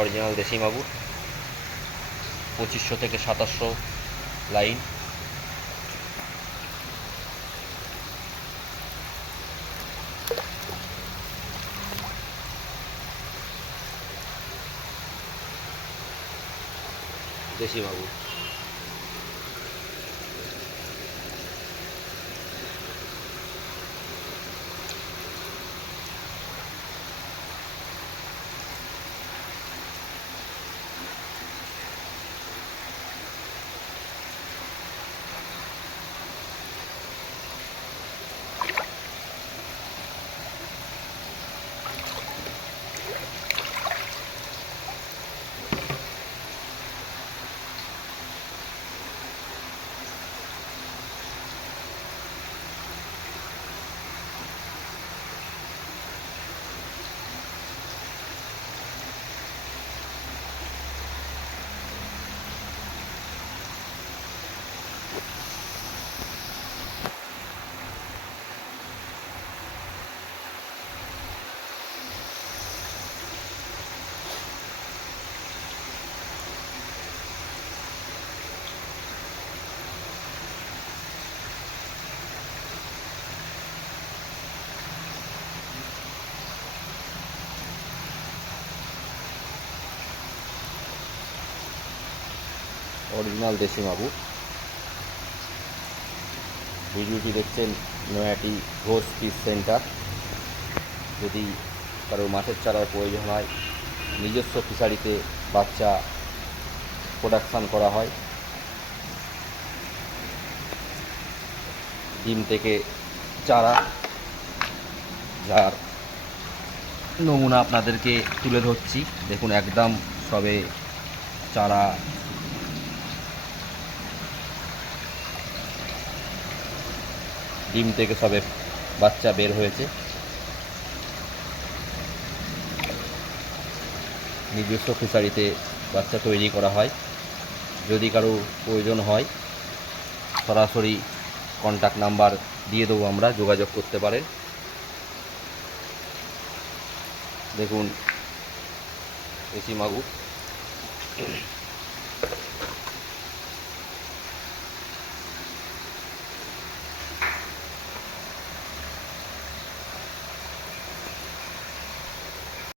Original দেশি মাগুর 2500 থেকে 2700 লাইন। দেশি মাগুর অরিজিনাল দেশি মাগুর। ভিডিওটি দেখছেন নয়াটি ঘোষ ফিশ সেন্টার। যদি কারো মাছের চারার প্রয়োজন হয়, নিজস্ব ফিশারিতে বাচ্চা প্রোডাকশান করা হয়, ডিম থেকে চারা, যার নমুনা আপনাদেরকে তুলে ধরছি। দেখুন একদম সবে চারা ডিম থেকে সবে বাচ্চা বের হয়েছে। নিজস্ব ফিশারিতে বাচ্চা তৈরি করা হয়। যদি কারো প্রয়োজন হয় সরাসরি কন্ট্যাক্ট নাম্বার দিয়ে দেবো আমরা, যোগাযোগ করতে পারেন। দেখুন দেশি মাগুর।